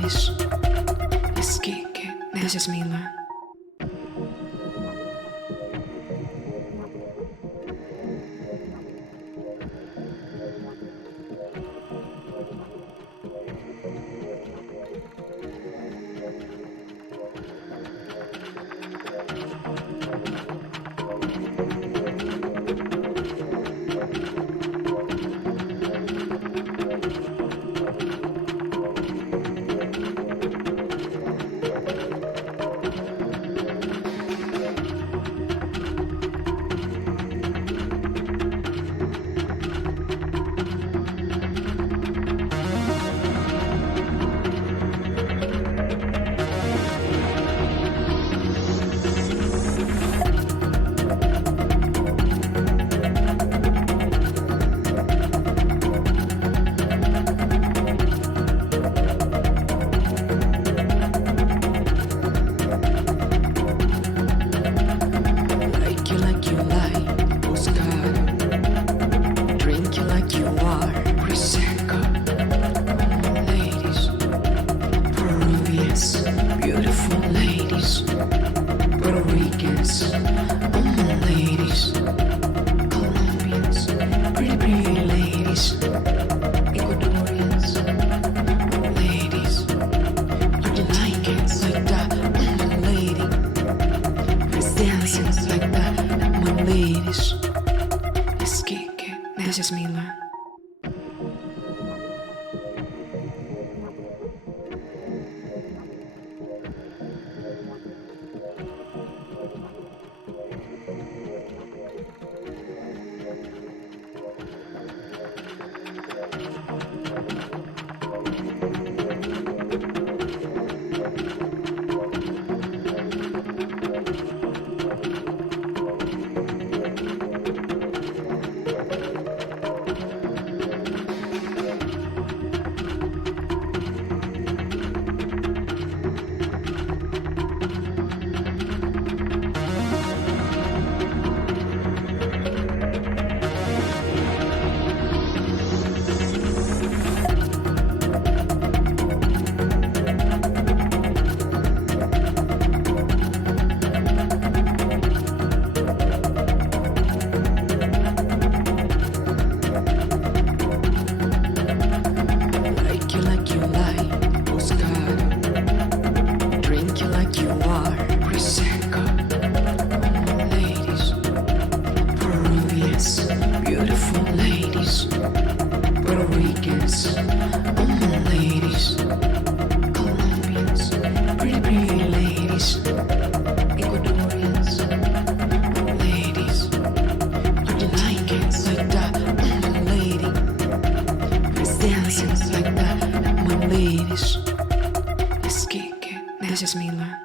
ladies, let's kick it. That's just me, love. Beautiful ladies, Puerto Ricans, ladies, Colombians, pretty ladies, Ecuadorians, ladies, are you like it like that, lady, Brazilians like that, my ladies, let's kick it, that's just me, love. Beautiful ladies, Puerto Ricans, ladies, Colombians, pretty ladies, Ecuadorians, ladies, are you like it like that, lady, Brazilians like that, my ladies, let's kick it, that's just me, love.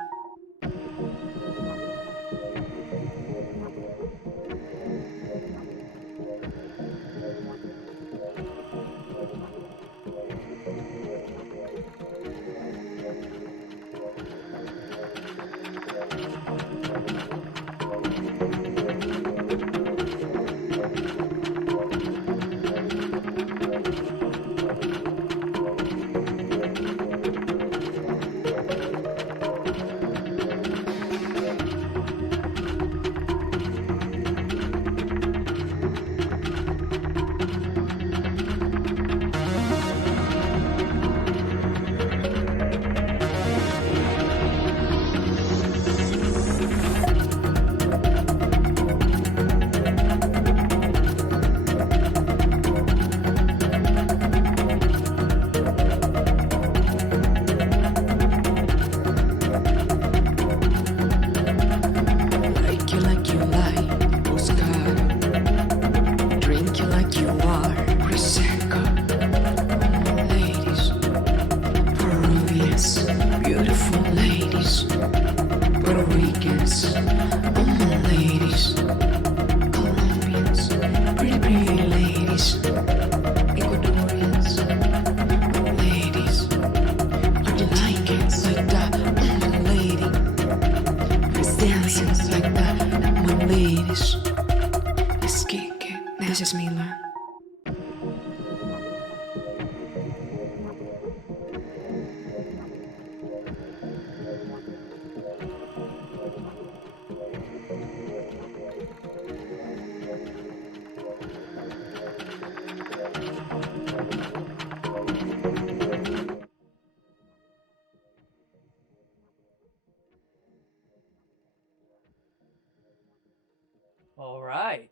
All right,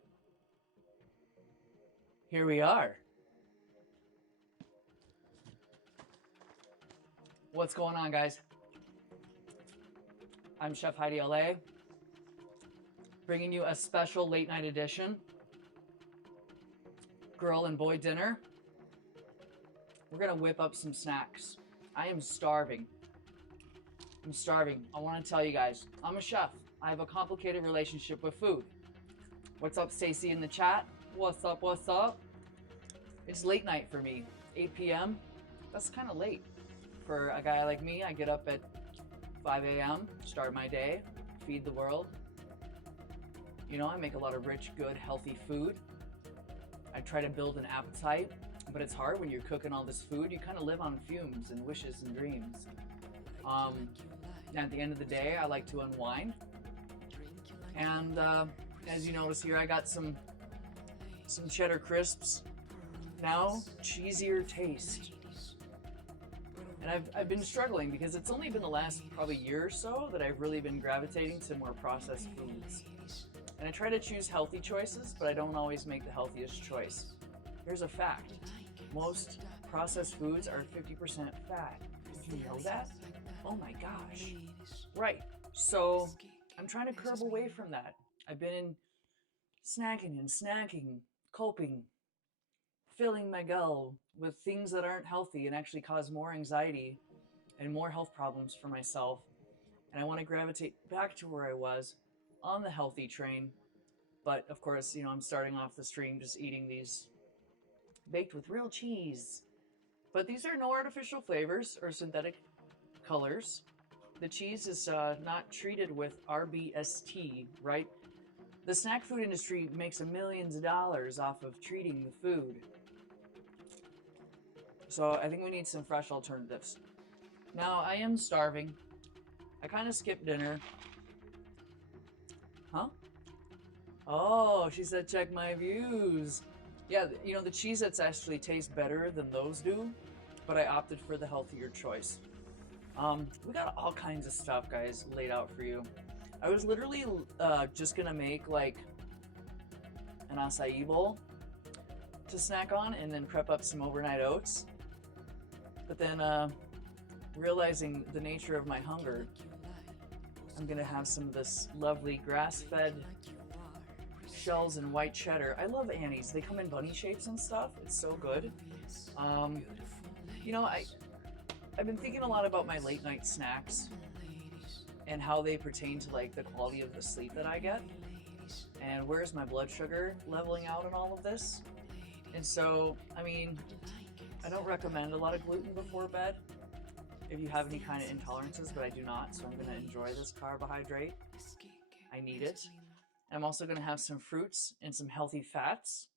here we are. What's going on, guys? I'm Chef Heidi LA, bringing you a special late night edition, girl and boy dinner. We're gonna whip up some snacks. I am starving. I'm starving. I want to tell you guys, I'm a chef. I have a complicated relationship with food. What's up, Stacy in the chat? What's up? What's up? It's late night for me. 8 p.m. That's kind of late for a guy like me. I get up at 5 a.m., start my day, feed the world. You know, I make a lot of rich, good, healthy food. I try to build an appetite, but it's hard when you're cooking all this food. You kind of live on fumes and wishes and dreams. At the end of the day, I like to unwind. And as you notice here, I got some cheddar crisps. Now, cheesier taste. And I've been struggling because it's only been the last probably year or so that I've really been gravitating to more processed foods. And I try to choose healthy choices, but I don't always make the healthiest choice. Here's a fact. Most processed foods are 50% fat. Did you know that? Oh my gosh. Right. So I'm trying to curb away from that. I've been snacking, coping, filling my gull with things that aren't healthy and actually cause more anxiety and more health problems for myself. And I want to gravitate back to where I was on the healthy train. But of course, I'm starting off the stream just eating these baked with real cheese. But these are no artificial flavors or synthetic colors. The cheese is not treated with RBST, right? The snack food industry makes millions of dollars off of treating the food. So I think we need some fresh alternatives. Now, I am starving. I kind of skipped dinner. Huh? Oh, she said check my views. Yeah, the Cheez-Its actually taste better than those do, but I opted for the healthier choice. We got all kinds of stuff, guys, laid out for you. I was literally just gonna make like an acai bowl to snack on and then prep up some overnight oats. But then realizing the nature of my hunger, I'm gonna have some of this lovely grass-fed shells and white cheddar. I love Annie's. They come in bunny shapes and stuff. It's so good. I've been thinking a lot about my late night snacks and how they pertain to like the quality of the sleep that I get and where's my blood sugar leveling out in all of this. And so, I don't recommend a lot of gluten before bed if you have any kind of intolerances, but I do not, so I'm going to enjoy this carbohydrate. I need it. I'm also going to have some fruits and some healthy fats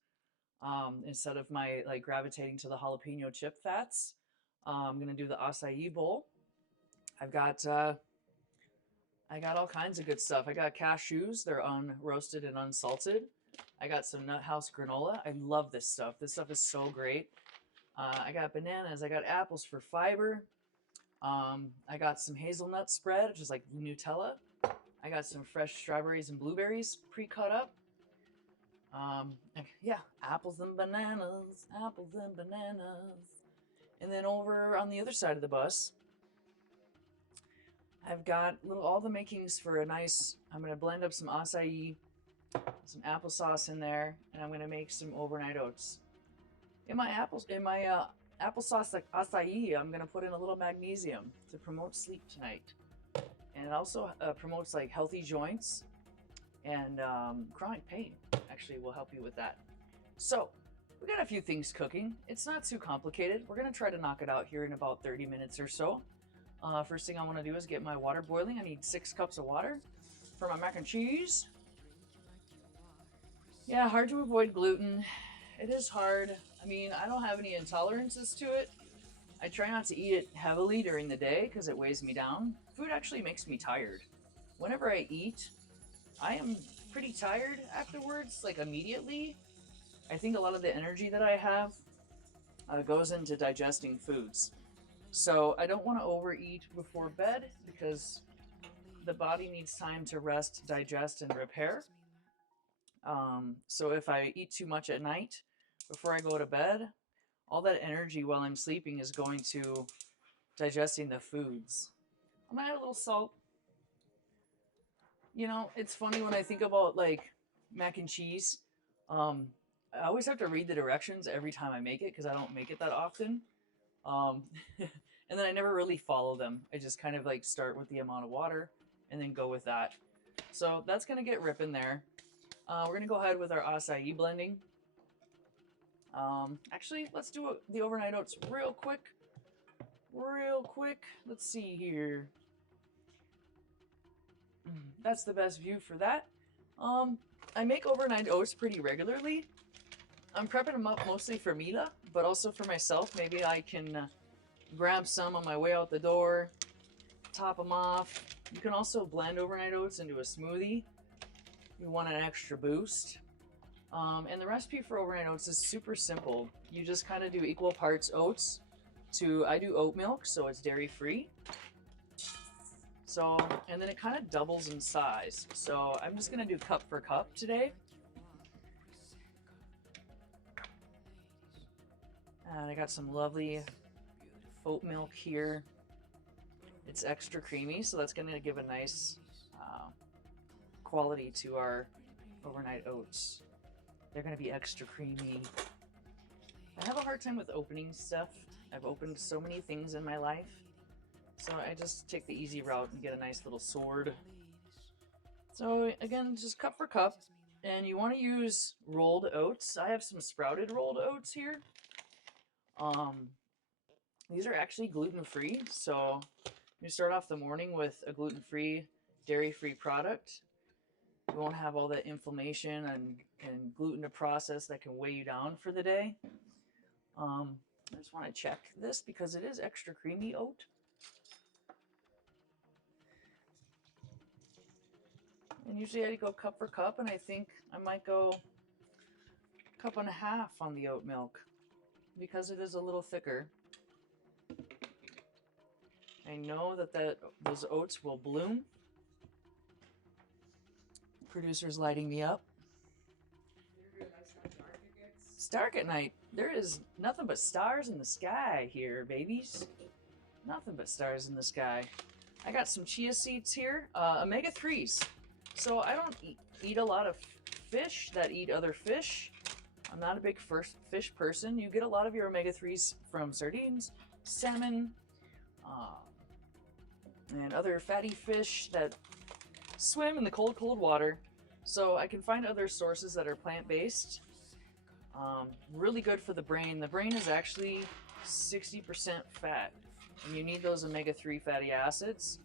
instead of my like gravitating to the jalapeno chip fats. I'm going to do the acai bowl. I got all kinds of good stuff. I got cashews. They're unroasted and unsalted. I got some Nut House granola. I love this stuff. This stuff is so great. I got bananas. I got apples for fiber. I got some hazelnut spread, which is like Nutella. I got some fresh strawberries and blueberries pre-cut up. Yeah, apples and bananas, apples and bananas. And then over on the other side of the bus, I've got all the makings for I'm going to blend up some acai, some applesauce in there, and I'm going to make some overnight oats. In my applesauce like acai, I'm going to put in a little magnesium to promote sleep tonight. And it also promotes like healthy joints and chronic pain. Actually, will help you with that. So we got a few things cooking. It's not too complicated. We're going to try to knock it out here in about 30 minutes or so. First thing I want to do is get my water boiling. I need 6 cups of water for my mac and cheese. Yeah, hard to avoid gluten. It is hard. I don't have any intolerances to it. I try not to eat it heavily during the day because it weighs me down. Food actually makes me tired. Whenever I eat, I am pretty tired afterwards, like immediately. I think a lot of the energy that I have goes into digesting foods. So I don't want to overeat before bed because the body needs time to rest, digest, and repair. So if I eat too much at night before I go to bed, all that energy while I'm sleeping is going to digesting the foods. I'm gonna add a little salt. You know, it's funny when I think about like mac and cheese. Um, I always have to read the directions every time I make it because I don't make it that often. Um, and then I never really follow them. I just kind of like start with the amount of water and then go with that. So that's gonna get ripping there. We're gonna go ahead with our acai blending. Actually, let's do the overnight oats real quick. Real quick. Let's see here. That's the best view for that. I make overnight oats pretty regularly. I'm prepping them up mostly for Mila, but also for myself. Maybe I can grab some on my way out the door, top them off. You can also blend overnight oats into a smoothie. You want an extra boost. And the recipe for overnight oats is super simple. You just kind of do equal parts oats to, I do oat milk, so it's dairy free. So, and then it kind of doubles in size. So I'm just gonna do cup for cup today. And I got some lovely oat milk here. It's extra creamy, so that's gonna give a nice quality to our overnight oats. They're gonna be extra creamy. I have a hard time with opening stuff. I've opened so many things in my life. So I just take the easy route and get a nice little sword. So again, just cup for cup. And you want to use rolled oats. I have some sprouted rolled oats here. These are actually gluten-free. So you start off the morning with a gluten-free, dairy-free product. You won't have all that inflammation and gluten to process that can weigh you down for the day. I just want to check this because it is extra creamy oat. And usually I go cup for cup, and I think I might go cup and a half on the oat milk because it is a little thicker. I know that those oats will bloom. Producer's lighting me up. It's dark at night. There is nothing but stars in the sky here, babies. Nothing but stars in the sky. I got some chia seeds here, omega-3s. So I don't eat a lot of fish that eat other fish. I'm not a big fish person. You get a lot of your omega-3s from sardines, salmon, and other fatty fish that swim in the cold, cold water. So I can find other sources that are plant-based. Really good for the brain. The brain is actually 60% fat. And you need those omega-3 fatty acids,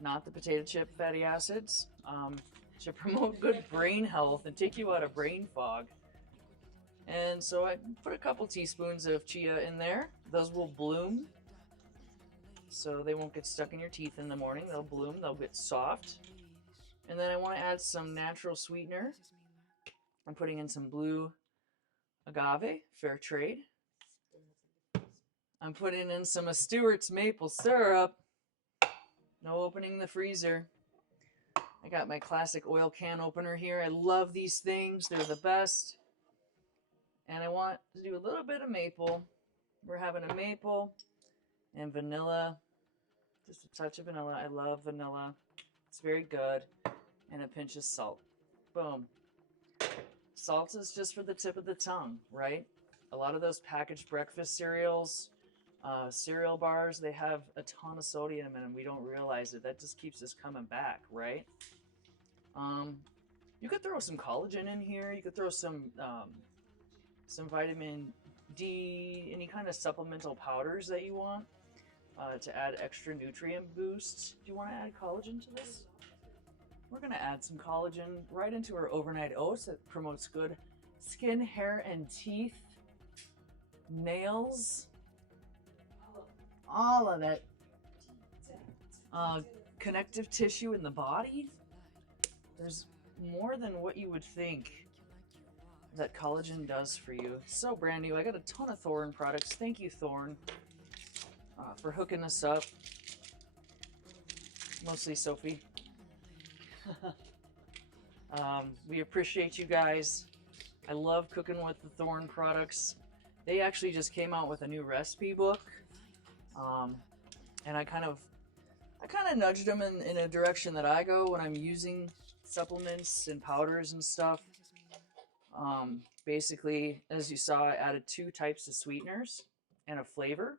not the potato chip fatty acids, to promote good brain health and take you out of brain fog. And so I put a couple teaspoons of chia in there. Those will bloom, so they won't get stuck in your teeth in the morning. They'll bloom, they'll get soft. And then I want to add some natural sweetener. I'm putting in some blue agave, fair trade. I'm putting in some of Stewart's maple syrup. No opening the freezer. I got my classic oil can opener here. I love these things. They're the best. And I want to do a little bit of maple. We're having a maple and vanilla. Just a touch of vanilla. I love vanilla. It's very good. And a pinch of salt. Boom. Salt is just for the tip of the tongue, right? A lot of those packaged breakfast cereals, cereal bars, they have a ton of sodium in them. We don't realize it. That just keeps us coming back, right? You could throw some collagen in here. You could throw some vitamin D, any kind of supplemental powders that you want to add extra nutrient boosts. Do you want to add collagen to this? We're going to add some collagen right into our overnight oats that promotes good skin, hair, and teeth, nails, all of that connective tissue in the body. There's more than what you would think that collagen does for you. It's so brand new. I got a ton of Thorne products. Thank you, Thorne, for hooking us up. Mostly Sophie. We appreciate you guys. I love cooking with the Thorn products. They actually just came out with a new recipe book, and I kind of nudged them in a direction that I go when I'm using supplements and powders and stuff. Basically, as you saw, I added 2 types of sweeteners and a flavor.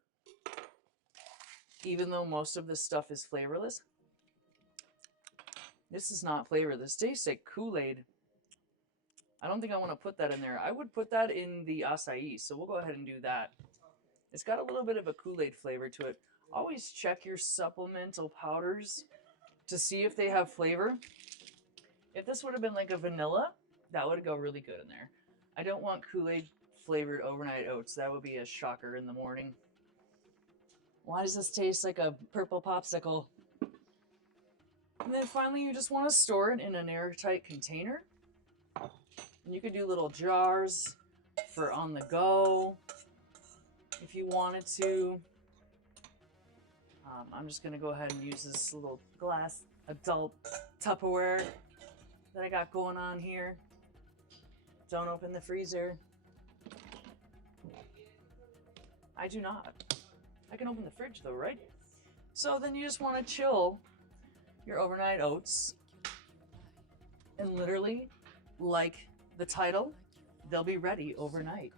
Even though most of this stuff is flavorless, this is not flavor. This tastes like Kool-Aid. I don't think I want to put that in there. I would put that in the acai, so we'll go ahead and do that. It's got a little bit of a Kool-Aid flavor to it. Always check your supplemental powders to see if they have flavor. If this would have been like a vanilla, that would go really good in there. I don't want Kool-Aid flavored overnight oats. That would be a shocker in the morning. Why does this taste like a purple popsicle? And then finally, you just want to store it in an airtight container. And you could do little jars for on the go if you wanted to. I'm just going to go ahead and use this little glass adult Tupperware that I got going on here. Don't open the freezer. I do not. I can open the fridge though, right? So then you just want to chill your overnight oats. And literally, like the title, they'll be ready overnight.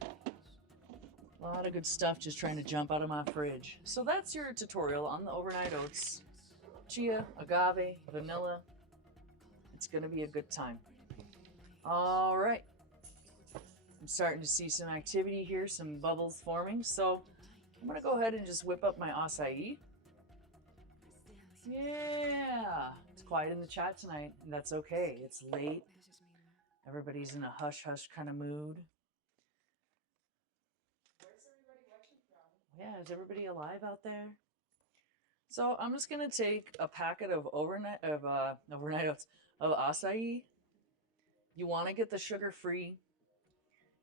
A lot of good stuff just trying to jump out of my fridge. So that's your tutorial on the overnight oats. Chia, agave, vanilla. It's going to be a good time. All right. I'm starting to see some activity here, some bubbles forming. So I'm going to go ahead and just whip up my acai. Yeah. It's quiet in the chat tonight, and that's okay. It's late. Everybody's in a hush-hush kind of mood. Where's everybody watching from? Yeah, is everybody alive out there? So I'm just going to take a packet of overnight oats of acai. You want to get the sugar-free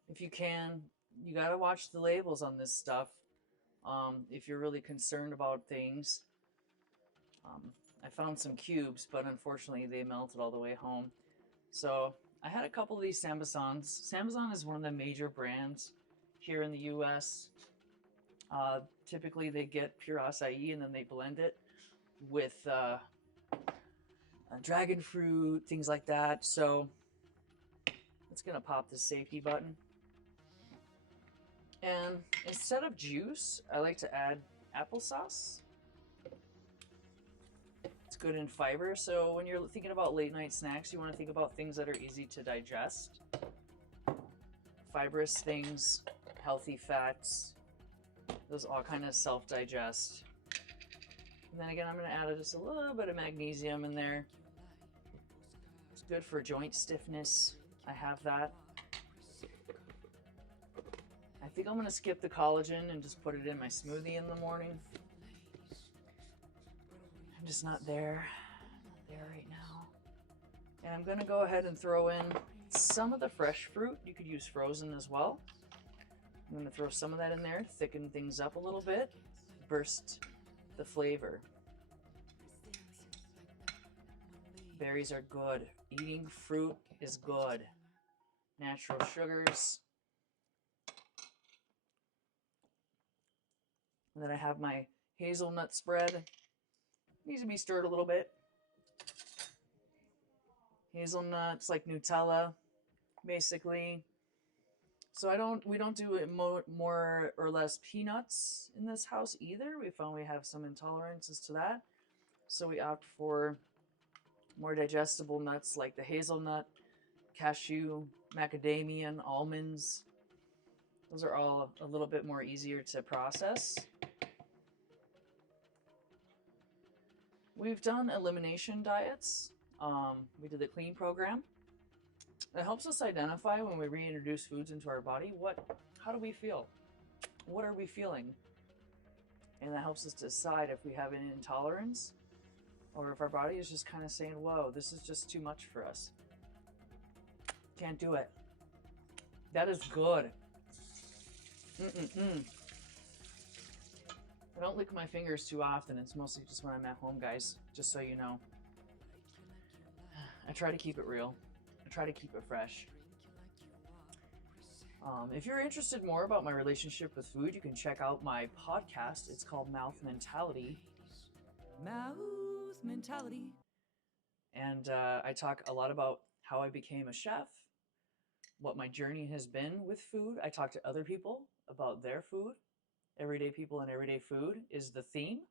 if you can. You got to watch the labels on this stuff if you're really concerned about things. I found some cubes, but unfortunately they melted all the way home. So I had a couple of these Sambasans. Sambazan is one of the major brands here in the US. Typically they get pure acai and then they blend it with dragon fruit, things like that. So it's gonna pop the safety button. And instead of juice, I like to add applesauce. It's good in fiber. So when you're thinking about late night snacks, you want to think about things that are easy to digest. Fibrous things, healthy fats, those all kind of self-digest. And then again, I'm going to add just a little bit of magnesium in there. It's good for joint stiffness. I have that. I think I'm going to skip the collagen and just put it in my smoothie in the morning. I'm just not there right now. And I'm going to go ahead and throw in some of the fresh fruit. You could use frozen as well. I'm going to throw some of that in there, thicken things up a little bit, burst the flavor. Berries are good. Eating fruit is good. Natural sugars. And then I have my hazelnut spread. Needs to be stirred a little bit. Hazelnuts, like Nutella, basically. So we don't do it more or less peanuts in this house either. We found we have some intolerances to that. So we opt for more digestible nuts like the hazelnut, cashew, macadamia, and almonds. Those are all a little bit more easier to process. We've done elimination diets. We did the clean program. It helps us identify when we reintroduce foods into our body. How do we feel? What are we feeling? And that helps us decide if we have an intolerance or if our body is just kind of saying, whoa, this is just too much for us. Can't do it. That is good. I don't lick my fingers too often. It's mostly just when I'm at home, guys, just so you know. I try to keep it real. I try to keep it fresh. If you're interested more about my relationship with food, you can check out my podcast. It's called Mouth Mentality. Mouth mentality. And I talk a lot about how I became a chef, what my journey has been with food. I talk to other people about their food. Everyday people and everyday food is the theme.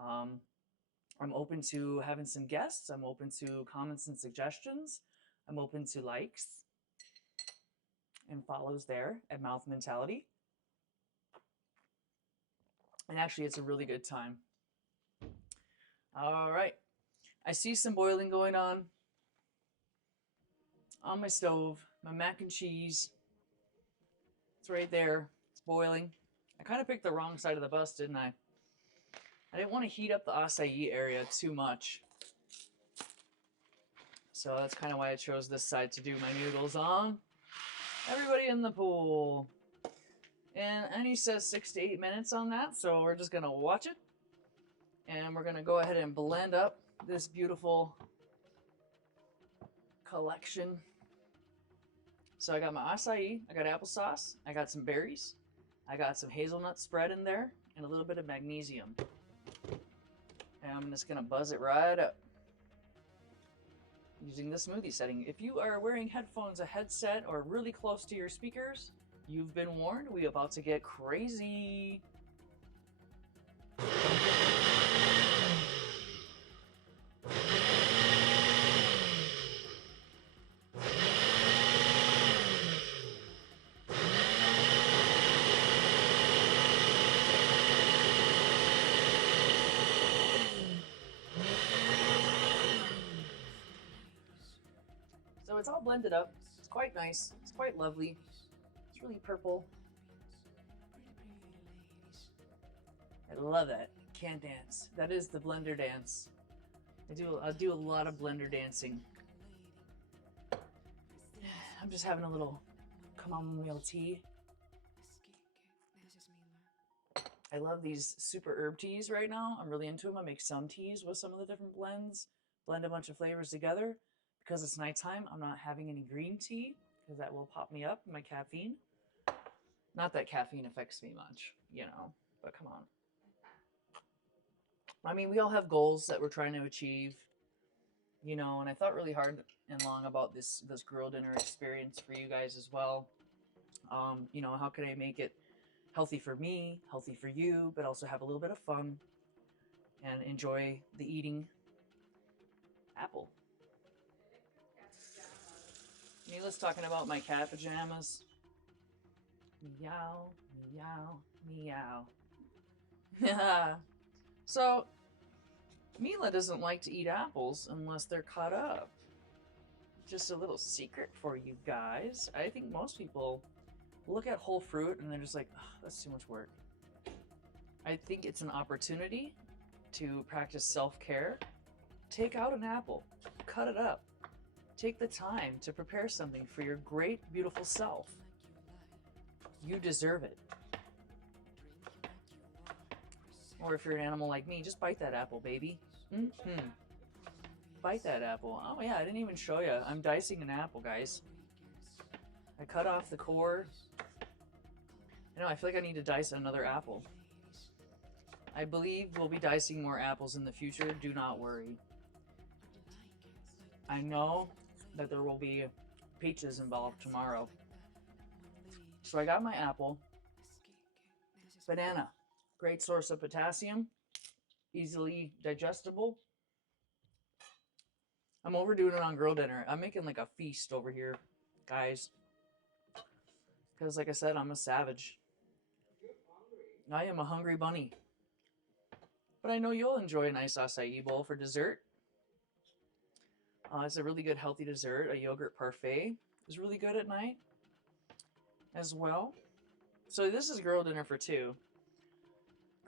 I'm open to having some guests. I'm open to comments and suggestions. I'm open to likes and follows there at Mouth Mentality. And actually, it's a really good time. All right. I see some boiling going on my stove. My mac and cheese. It's right there. It's boiling. I kind of picked the wrong side of the bus, didn't I? I didn't want to heat up the acai area too much. So that's kind of why I chose this side to do my noodles on. Everybody in the pool. And Annie says 6 to 8 minutes on that, so we're just going to watch it. And we're going to go ahead and blend up this beautiful collection. So I got my acai, I got applesauce, I got some berries, I got some hazelnut spread in there, and a little bit of magnesium. And I'm just going to buzz it right up using the smoothie setting. If you are wearing headphones, a headset, or really close to your speakers, you've been warned. We're about to get crazy. So it's all blended up. It's quite nice. It's quite lovely. It's really purple. I love it. Can't dance. That is the blender dance. I do a lot of blender dancing. I'm just having a little chamomile tea. I love these super herb teas right now. I'm really into them. I make some teas with some of the different blends. Blend a bunch of flavors together. Because it's nighttime, I'm not having any green tea because that will pop me up, my caffeine. Not that caffeine affects me much, you know, but come on. I mean, we all have goals that we're trying to achieve, you know, and I thought really hard and long about this girl dinner experience for you guys as well. You know, how can I make it healthy for me, healthy for you, but also have a little bit of fun and enjoy the eating apple. Mila's talking about my cat pajamas. Meow, meow, meow. So, Mila doesn't like to eat apples unless they're cut up. Just a little secret for you guys. I think most people look at whole fruit and they're just like, oh, that's too much work. I think it's an opportunity to practice self-care. Take out an apple, cut it up. Take the time to prepare something for your great, beautiful self. You deserve it. Or if you're an animal like me, just bite that apple, baby. Bite that apple. Oh yeah, I didn't even show you. I'm dicing an apple, guys. I cut off the core. I know, I feel like I need to dice another apple. I believe we'll be dicing more apples in the future. Do not worry. I know that there will be peaches involved tomorrow. So I got my apple. Banana. Great source of potassium. Easily digestible. I'm overdoing it on girl dinner. I'm making like a feast over here, guys. Because like I said, I'm a savage. I am a hungry bunny. But I know you'll enjoy a nice acai bowl for dessert. It's a really good healthy dessert. A yogurt parfait is really good at night as well. So this is girl dinner for two.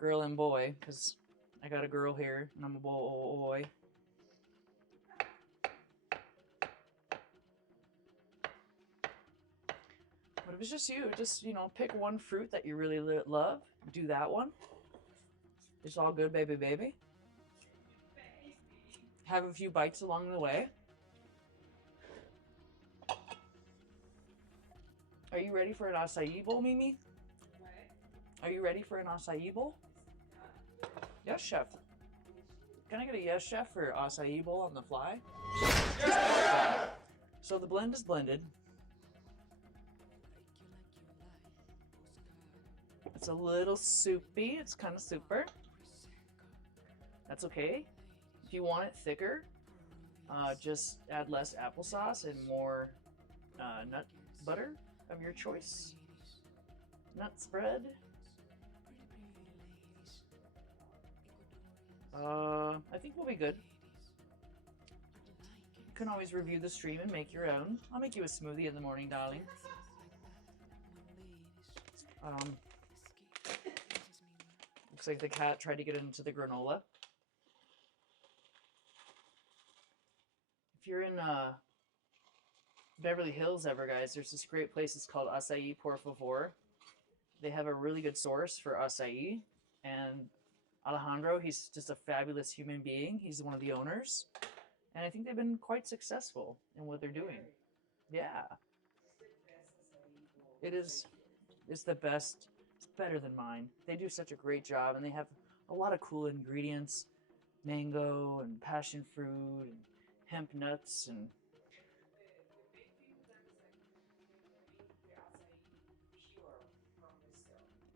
Girl and boy, because I got a girl here and I'm a boy. But if it's just you, just, you know, pick one fruit that you really love. Do that one. It's all good, baby, baby. Have a few bites along the way. Are you ready for an acai bowl, Mimi? Are you ready for an acai bowl? Yes, chef. Can I get a yes, chef, for acai bowl on the fly? So the blend is blended. It's a little soupy. It's kind of super. That's okay. If you want it thicker, just add less applesauce and more nut butter of your choice. Nut spread. I think we'll be good. You can always review the stream and make your own. I'll make you a smoothie in the morning, darling. Looks like the cat tried to get into the granola. If you're in Beverly Hills ever, guys, there's this great place. It's called Acai Por Favor. They have a really good source for acai. And Alejandro, he's just a fabulous human being. He's one of the owners. And I think they've been quite successful in what they're doing. Yeah. It is. It's the best. It's better than mine. They do such a great job, and they have a lot of cool ingredients. Mango and passion fruit and hemp nuts and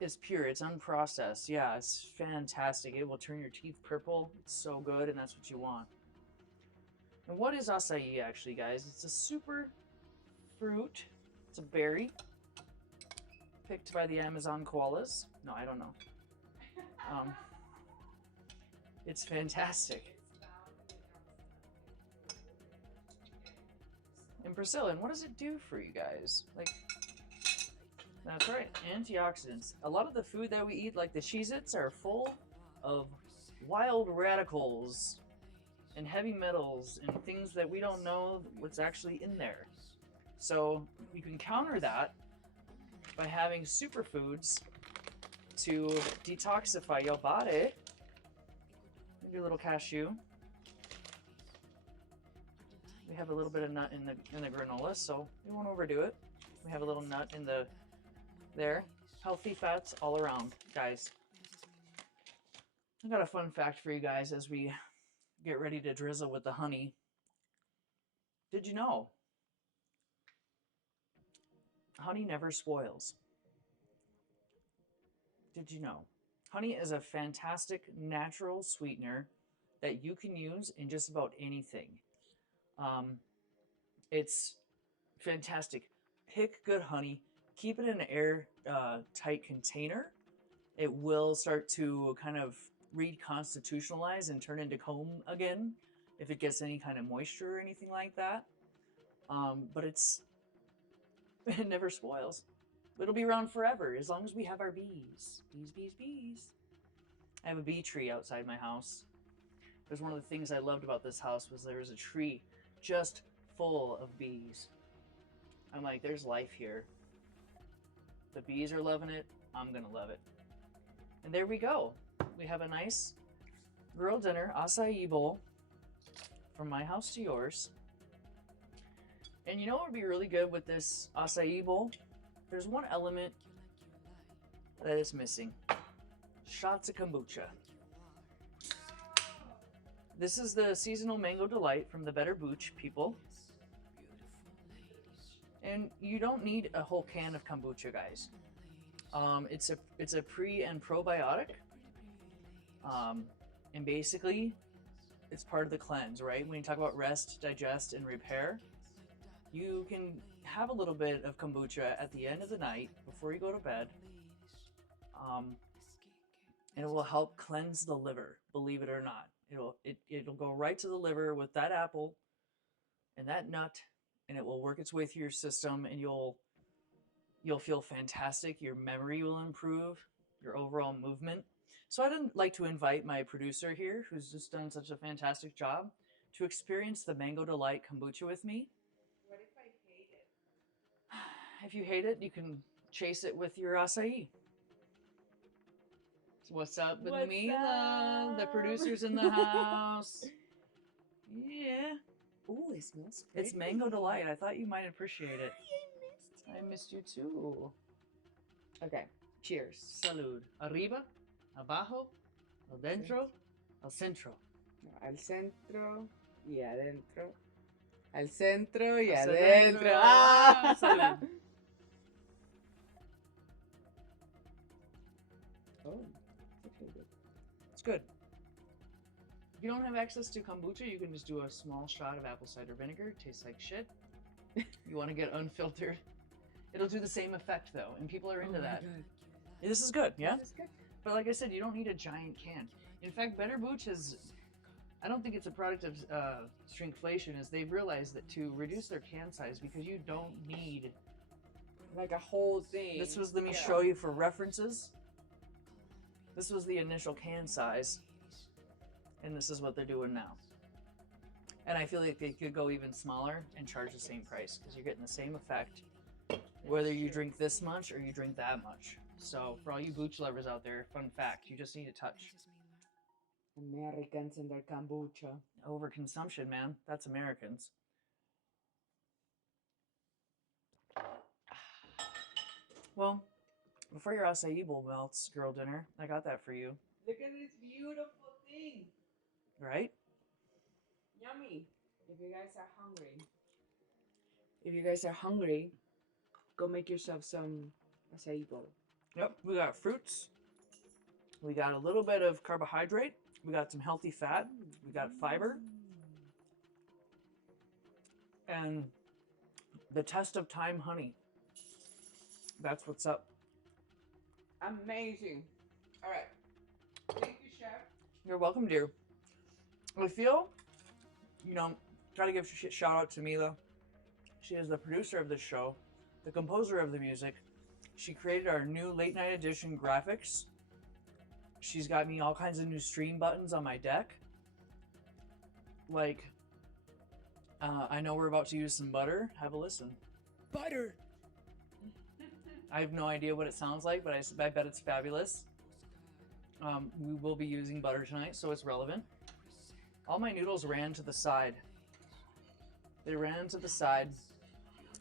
it's pure. It's unprocessed. Yeah, it's fantastic. It will turn your teeth purple. It's so good, and that's what you want. And what is acai actually, guys? It's a super fruit. It's a berry picked by the Amazon koalas. No, I don't know. It's fantastic. And Priscilla, what does it do for you guys? Like, that's right, antioxidants. A lot of the food that we eat, like the Cheez-Its, are full of wild radicals and heavy metals and things that we don't know what's actually in there. So you can counter that by having superfoods to detoxify your body. Maybe a little cashew. We have a little bit of nut in the granola, so we won't overdo it. We have a little nut in the there. Healthy fats all around, guys. I got a fun fact for you guys as we get ready to drizzle with the honey. Did you know honey never spoils? Did you know? Honey is a fantastic natural sweetener that you can use in just about anything. It's fantastic. Pick good honey. Keep it in an air tight container. It will start to kind of reconstitutionalize and turn into comb again if it gets any kind of moisture or anything like that. But it never spoils. It'll be around forever as long as we have our bees. Bees, bees, bees. I have a bee tree outside my house. There's one of the things I loved about this house was there was a tree just full of bees. I'm like, there's life here. The bees are loving it. I'm gonna love it. And there we go. We have a nice girl dinner acai bowl from my house to yours. And you know what would be really good with this acai bowl? There's one element that is missing. Shots of kombucha. This is the seasonal mango delight from the Better Booch people. And you don't need a whole can of kombucha, guys. It's a pre and probiotic. And basically, it's part of the cleanse, right? When you talk about rest, digest, and repair, you can have a little bit of kombucha at the end of the night before you go to bed. And it will help cleanse the liver, believe it or not. It'll go right to the liver with that apple and that nut, and it will work its way through your system, and you'll feel fantastic. Your memory will improve, your overall movement. So I'd like to invite my producer here, who's just done such a fantastic job, to experience the Mango Delight kombucha with me. What if I hate it? If you hate it, you can chase it with your acai. What's up with What's Mila? up? The producer's in the house. Yeah. Ooh, it smells pretty. It's Mango Delight. I thought you might appreciate it. I missed I missed you too. Okay, cheers. Salud. Arriba, abajo, al dentro, al centro. No, al centro y adentro. Al centro y Hacia adentro. adentro. ¡Ah! Salud. Oh, okay, good. It's good. If you don't have access to kombucha, you can just do a small shot of apple cider vinegar. It tastes like shit. You want to get unfiltered. It'll do the same effect though, and people are into that. This is good, yeah? This is good. But like I said, you don't need a giant can. In fact, Better Booch has, I don't think it's a product of shrinkflation, is they've realized that to reduce their can size, because you don't need, Like a whole thing. this was, let me Yeah. show you for references. This was the initial can size, and this is what they're doing now. And I feel like they could go even smaller and charge the same price, because you're getting the same effect, whether you drink this much or you drink that much. So for all you Booch lovers out there, fun fact, you just need a touch. Americans and their kombucha. Overconsumption, man. That's Americans. Well, before your acai bowl melts, girl dinner, I got that for you. Look at this beautiful thing. Right? Yummy. If you guys are hungry, go make yourself some acai bowl. Yep. We got fruits. We got a little bit of carbohydrate. We got some healthy fat. We got fiber. And the test of time honey. That's what's up. Amazing. All right. Thank you, chef. You're welcome, dear. I feel, gotta give a shout out to Mila. She is the producer of this show, the composer of the music. She created our new late night edition graphics. She's got me all kinds of new stream buttons on my deck. Like, I know we're about to use some butter. Have a listen. Butter! I have no idea what it sounds like, but I bet it's fabulous. We will be using butter tonight, so it's relevant. All my noodles ran to the side. They ran to the side.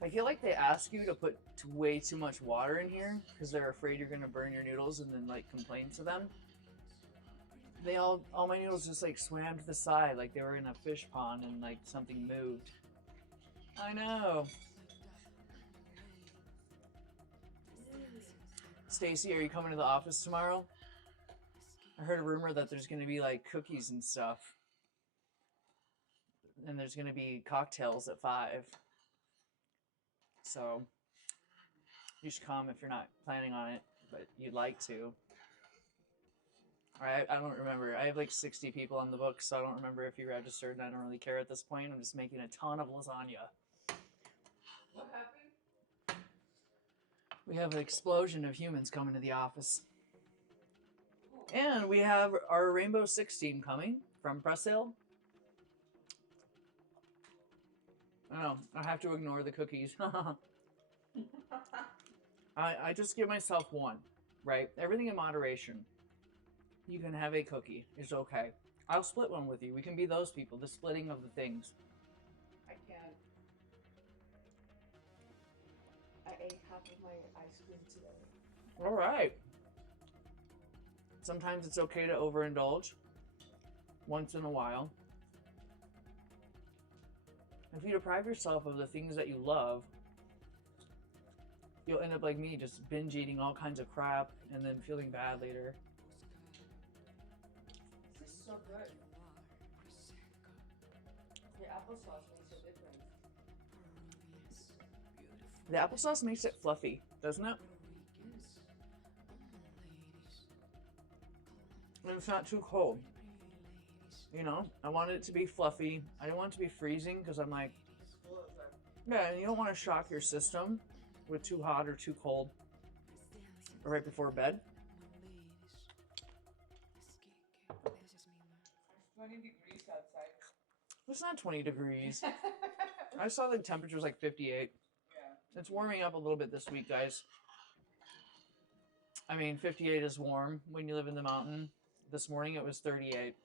I feel like they ask you to put way too much water in here because they're afraid you're gonna burn your noodles and then like complain to them. All my noodles just like swam to the side like they were in a fish pond and like something moved. I know. Stacy, are you coming to the office tomorrow? I heard a rumor that there's gonna be like cookies and stuff. And there's gonna be cocktails at 5. So you should come if you're not planning on it, but you'd like to. I don't remember. I have like 60 people on the book, so I don't remember if you registered, and I don't really care at this point. I'm just making a ton of lasagna. What happened? We have an explosion of humans coming to the office. And we have our Rainbow Six team coming from Press Sale. I know, I have to ignore the cookies. I just give myself one, right? Everything in moderation. You can have a cookie. It's okay. I'll split one with you. We can be those people, the splitting of the things. I can't. I ate half of my ice cream today. All right. Sometimes it's okay to overindulge once in a while. If you deprive yourself of the things that you love, you'll end up like me, just binge eating all kinds of crap and then feeling bad later. This is so good. The applesauce makes a difference. The applesauce makes it fluffy, doesn't it? And it's not too cold. You know, I wanted it to be fluffy. I didn't want it to be freezing because I'm like, yeah, and you don't want to shock your system with too hot or too cold right before bed. It's 20 degrees outside. It's not 20 degrees. I saw the temperature's like 58. Yeah. It's warming up a little bit this week, guys. I mean, 58 is warm when you live in the mountain. This morning it was 38.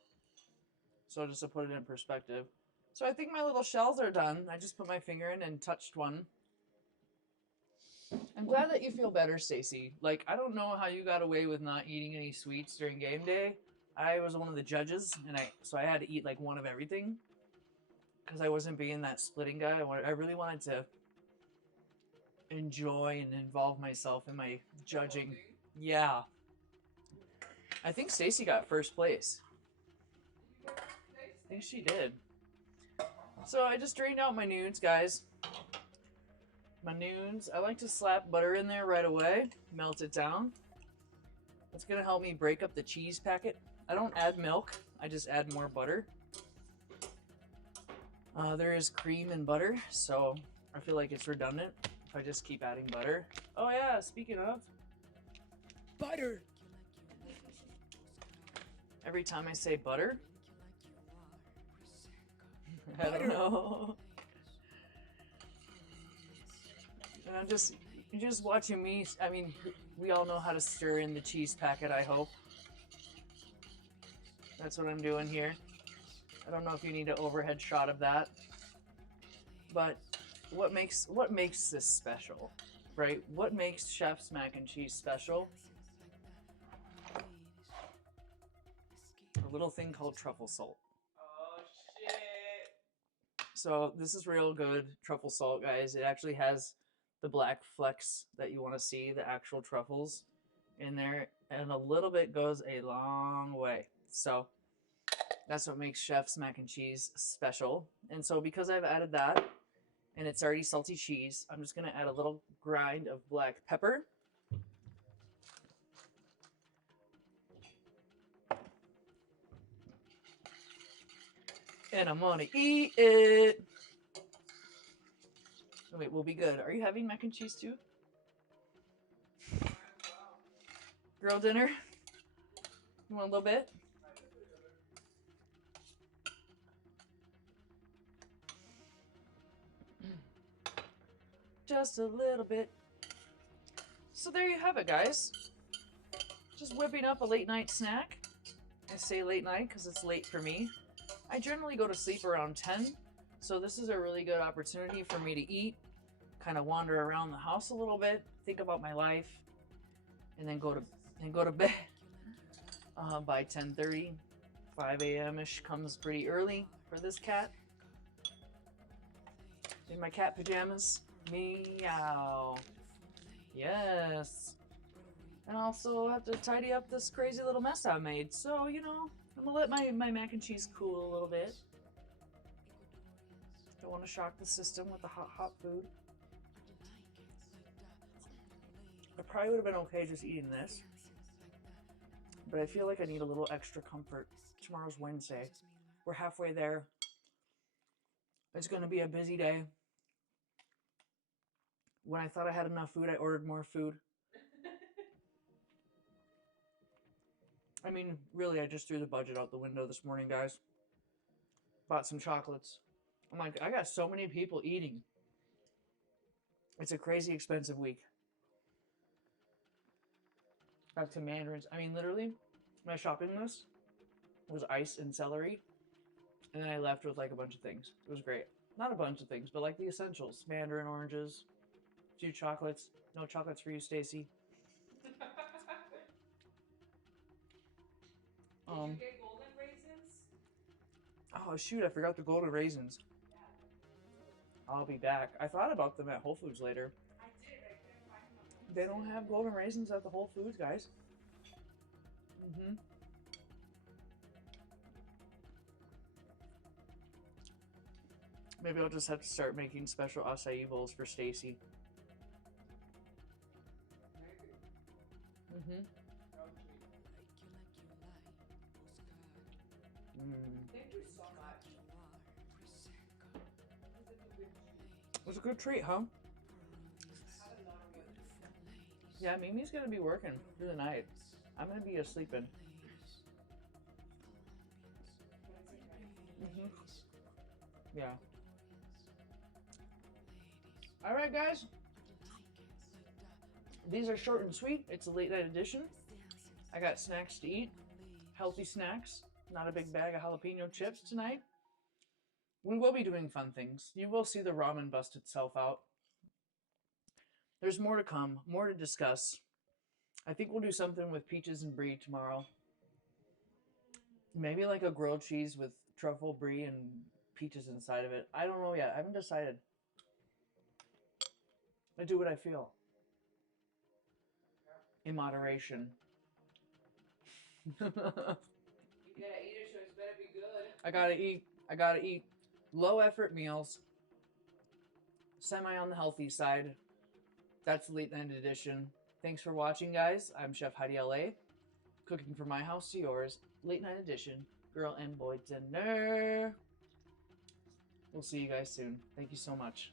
So just to put it in perspective. So I think my little shells are done. I just put my finger in and touched one. I'm glad that you feel better, Stacy. Like, I don't know how you got away with not eating any sweets during game day. I was one of the judges, and so I had to eat like one of everything because I wasn't being that splitting guy. I really wanted to enjoy and involve myself in my judging. Yeah. I think Stacy got first place. I think she did. So I just drained out my nudes, guys. My nudes. I like to slap butter in there right away, melt it down. It's gonna help me break up the cheese packet. I don't add milk, I just add more butter. There is cream and butter, so I feel like it's redundant if I just keep adding butter. Oh yeah, speaking of butter. Every time I say butter, I don't know. And you're just watching me. I mean, we all know how to stir in the cheese packet, I hope. That's what I'm doing here. I don't know if you need an overhead shot of that. But what makes this special, right? What makes Chef's mac and cheese special? A little thing called truffle salt. Oh shit. So this is real good truffle salt, guys. It actually has the black flecks that you want to see, the actual truffles in there, and a little bit goes a long way. So that's what makes Chef's mac and cheese special. And so because I've added that and it's already salty cheese, I'm just gonna add a little grind of black pepper. And I'm gonna eat it. Wait, we'll be good. Are you having mac and cheese too? Girl dinner? You want a little bit? Just a little bit. So there you have it, guys. Just whipping up a late night snack. I say late night because it's late for me. I generally go to sleep around 10, so this is a really good opportunity for me to eat, kind of wander around the house a little bit, think about my life, and then go to bed by 10:30. 5 a.m.-ish comes pretty early for this cat. In my cat pajamas. Meow. Yes. And I also have to tidy up this crazy little mess I made. So, you know, I'm gonna let my mac and cheese cool a little bit. Don't want to shock the system with the hot food. I probably would have been okay just eating this. But I feel like I need a little extra comfort. Tomorrow's Wednesday. We're halfway there. It's gonna be a busy day. When I thought I had enough food, I ordered more food. I mean, really, I just threw the budget out the window this morning, guys. Bought some chocolates. I'm like, I got so many people eating. It's a crazy expensive week. Back to mandarins. I mean, literally, my shopping list was ice and celery. And then I left with like a bunch of things. It was great. Not a bunch of things, but like the essentials. Mandarin oranges, 2 chocolates. No chocolates for you, Stacy. Did you get golden raisins? Oh shoot, I forgot the golden raisins. I'll be back. I thought about them at Whole Foods later. I did. I couldn't find them. They don't have golden raisins at the Whole Foods, guys. Maybe I'll just have to start making special acai bowls for Stacy. Maybe. Thank you so much. It was a good treat, huh? Yeah, Mimi's gonna be working through the night. I'm gonna be sleeping. Yeah. All right, guys. These are short and sweet. It's a late night edition. I got snacks to eat. Healthy snacks. Not a big bag of jalapeno chips tonight. We will be doing fun things. You will see the ramen bust itself out. There's more to come, more to discuss. I think we'll do something with peaches and brie tomorrow. Maybe like a grilled cheese with truffle brie and peaches inside of it. I don't know yet. I haven't decided. I do what I feel. In moderation. You gotta eat it, so it's better be good. I gotta eat. I gotta eat low effort meals. Semi on the healthy side. That's the late night edition. Thanks for watching, guys. I'm Chef Heidi LA. Cooking from my house to yours. Late night edition. Girl and boy dinner. We'll see you guys soon. Thank you so much.